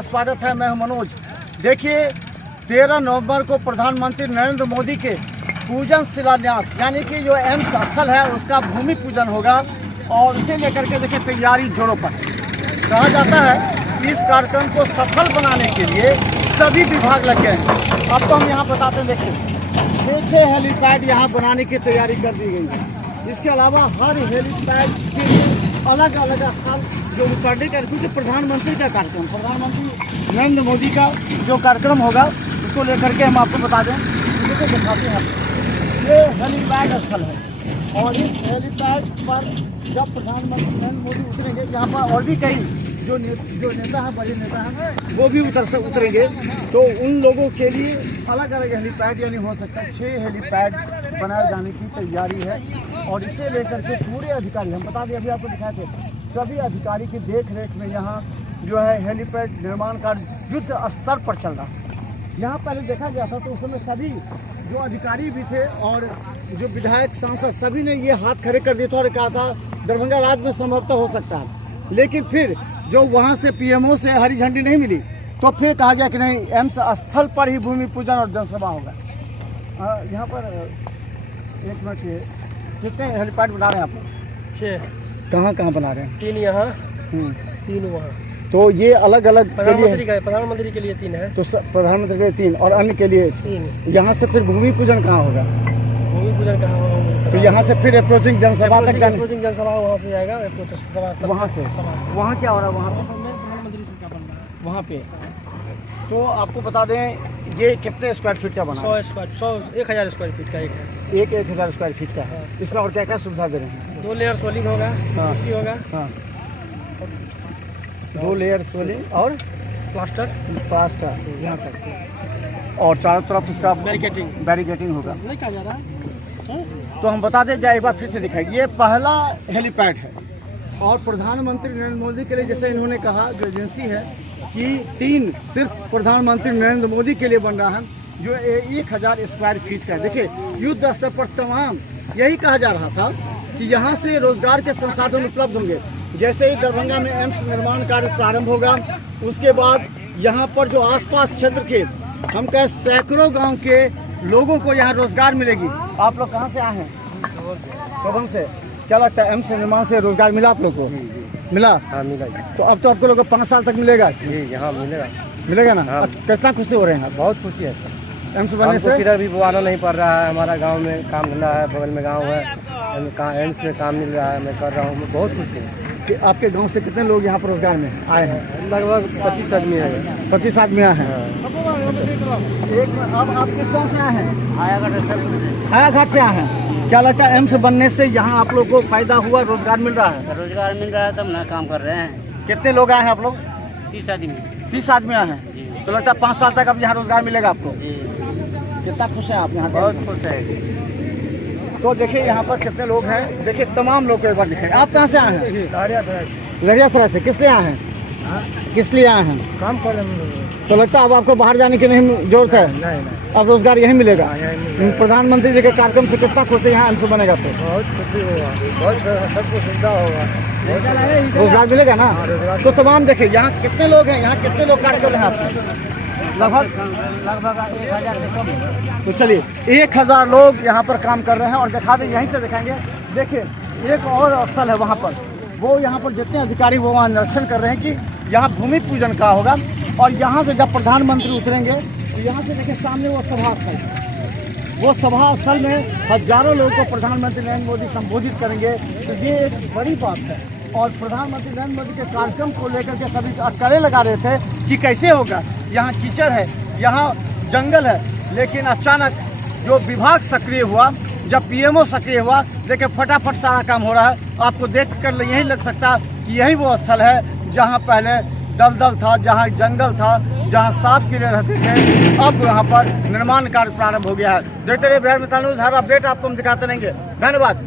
आपका स्वागत है। मैं हूं मनोज। देखिए 13 नवंबर को प्रधानमंत्री नरेंद्र मोदी के पूजन शिलान्यास यानी कि जो एम्स स्थल है उसका भूमि पूजन होगा और उसे लेकर के देखिए तैयारी जोरों पर। कहा जाता है कि इस कार्यक्रम को सफल बनाने के लिए सभी विभाग लग गए हैं। आपको हम यहाँ बताते हैं, देखिए 6 हेलीपैड यहाँ बनाने की तैयारी कर दी गई है। इसके अलावा हर हेलीपैड के लिए अलग अलग स्थल जो उतरने का, क्योंकि प्रधानमंत्री का कार्यक्रम, प्रधानमंत्री नरेंद्र मोदी का जो कार्यक्रम होगा उसको लेकर के हम आपको बता दें। देखिए दिखाते हैं, ये हेलीपैड स्थल है और इस हेलीपैड पर जब प्रधानमंत्री नरेंद्र मोदी उतरेंगे, यहाँ पर और भी कई जो नेता हैं, बड़े नेता हैं, वो भी उतरेंगे। तो उन लोगों के लिए अलग अलग हेलीपैड यानी हो सकता है 6 हेलीपैड बनाए जाने की तैयारी है। और इसे लेकर के पूरे अधिकारी, हम बता दें अभी आपको दिखाए थे, सभी अधिकारी की देख रेख में यहाँ जो है हेलीपैड निर्माण कार्य युद्ध स्तर पर चल रहा है। यहाँ पहले देखा गया था तो उस समय सभी जो अधिकारी भी थे और जो विधायक सांसद सभी ने ये हाथ खड़े कर दिए थे और कहा था दरभंगा राज्य में संभवतः हो सकता है। लेकिन फिर जो वहाँ से पीएमओ से हरी झंडी नहीं मिली तो फिर कहा गया कि नहीं, एम्स स्थल पर ही भूमि पूजन और जनसभा होगा। यहाँ पर एक मिनट, ये कितने हेलीपैड बना रहे हैं आप? 6। कहाँ बना रहे हैं? 3 यहाँ, 3 वहाँ। तो ये अलग अलग प्रधानमंत्री के लिए 3 है। तो प्रधानमंत्री के लिए 3 और अन्य के लिए 3। यहाँ से फिर भूमि पूजन कहाँ होगा? भूमि पूजन कहाँ होगा? तो यहाँ से फिर अप्रोचिंग जनसभा तक जाने, जनसभा वहाँ से जाएगा, वहाँ से वहाँ क्या हो रहा है? वहाँ पे प्रधानमंत्री से क्या बन रहा है वहाँ पे। तो आपको बता दें ये कितने स्क्वायर फीट का बना? 1000 स्क्वायर फीट का एक है। 1000 स्क्वायर फीट का है। इसमें और क्या क्या सुविधा दे रहे हैं? 2 लेयर सोलिंग होगा, सीसी होगा, 2 लेयर सोलिंग और प्लास्टर यहाँ तक, और चारों तरफ उसका बैरिकेटिंग होगा। नहीं कहा जा रहा है। तो हम बता दें, एक बार फिर से दिखाएंगे, ये पहला हेलीपैड है और प्रधानमंत्री नरेंद्र मोदी के लिए, जैसे इन्होंने कहा जो एजेंसी है कि 3 सिर्फ प्रधानमंत्री नरेंद्र मोदी के लिए बन रहा है जो 1000 स्क्वायर फीट का है। देखिए युद्ध स्तर पर तमाम यही कहा जा रहा था कि यहाँ से रोजगार के संसाधन उपलब्ध होंगे। जैसे ही दरभंगा में एम्स निर्माण कार्य प्रारंभ होगा, उसके बाद यहाँ पर जो आसपास क्षेत्र के हम कहें सैकड़ों गांव के लोगों को यहाँ रोजगार मिलेगी। आप लोग कहाँ से आए हैं? शोभन से। क्या लगता है एम्स निर्माण से रोजगार मिला आप लोग को? मिला? हाँ मिला। तो अब तो आपको लोग 5 साल तक मिलेगा? जी यहाँ मिलेगा ना? हाँ। कितना खुशी हो रहे हैं? बहुत खुशी है। एम्स बनने से किधर भी आना नहीं पड़ रहा है। हमारा गांव में काम धंधा है, बगल में गांव है, एम्स में काम मिल रहा है, मैं कर रहा हूँ। मैं बहुत खुशी हूँ। कि आपके गांव से कितने लोग यहाँ पर रोजगार में आए हैं? लगभग 25 आदमी है। 25 आदमी आए हैं। अब आप किस गाँव से आए हैं? हायाघाट से आए हैं। क्या लगता है एम्स बनने से यहाँ आप लोग को फायदा हुआ, रोजगार मिल रहा है? रोजगार मिल रहा है तब ना काम कर रहे हैं। कितने लोग आए हैं आप लोग? 30 आदमी। 30 आदमी आए हैं। तो लगता है 5 साल तक अब यहाँ रोजगार मिलेगा आपको? कितना खुश हैं आप यहाँ? बहुत खुश है। तो देखिए यहाँ पर कितने लोग हैं, देखिए तमाम लोग को एक बार दिखाएं। आप कहाँ से आए हैं? लहरियासराय से। किस लिए आए हैं? किस लिए आए हैं? काम कर रहे हैं। तो लगता है अब आपको बाहर जाने की नहीं जरूरत है? नहीं। अब रोजगार यहीं मिलेगा? प्रधानमंत्री जी के कार्यक्रम से कितना खुश है यहाँ एम्स बनेगा? तो बहुत खुशी होगा, बहुत सबको सुविधा होगा, रोजगार मिलेगा ना? तो तमाम देखिए यहाँ कितने लोग हैं, यहाँ कितने लोग कार्य कर रहे हैं आपके? लगभग 1000 से कम। तो चलिए 1000 लोग यहाँ पर काम कर रहे हैं और दिखा दें, यहीं से दिखाएंगे। देखिए एक और स्थल है वहाँ पर, वो यहाँ पर जितने अधिकारी वो वहाँ निरीक्षण कर रहे हैं कि यहाँ भूमि पूजन का होगा। और यहाँ से जब प्रधानमंत्री उतरेंगे तो यहाँ से देखिए सामने वो सभा स्थल, वो सभा स्थल में हजारों लोगों को प्रधानमंत्री नरेंद्र मोदी संबोधित करेंगे। तो ये एक बड़ी बात है और प्रधानमंत्री नरेंद्र मोदी के कार्यक्रम को लेकर के सभी अटकलें लगा रहे थे कि कैसे होगा। यहाँ कीचड़ है, यहाँ जंगल है, लेकिन अचानक जो विभाग सक्रिय हुआ, जब पीएमओ सक्रिय हुआ, देखिए फटाफट सारा काम हो रहा है। आपको देख कर यही लग सकता कि यही वो स्थल है जहाँ पहले दलदल था, जहाँ जंगल था, जहाँ सांप कीड़े रहते थे। अब यहाँ पर निर्माण कार्य प्रारंभ हो गया है। देखते रहिए बिहार में हर अपडेट आपको हम दिखाते रहेंगे। धन्यवाद।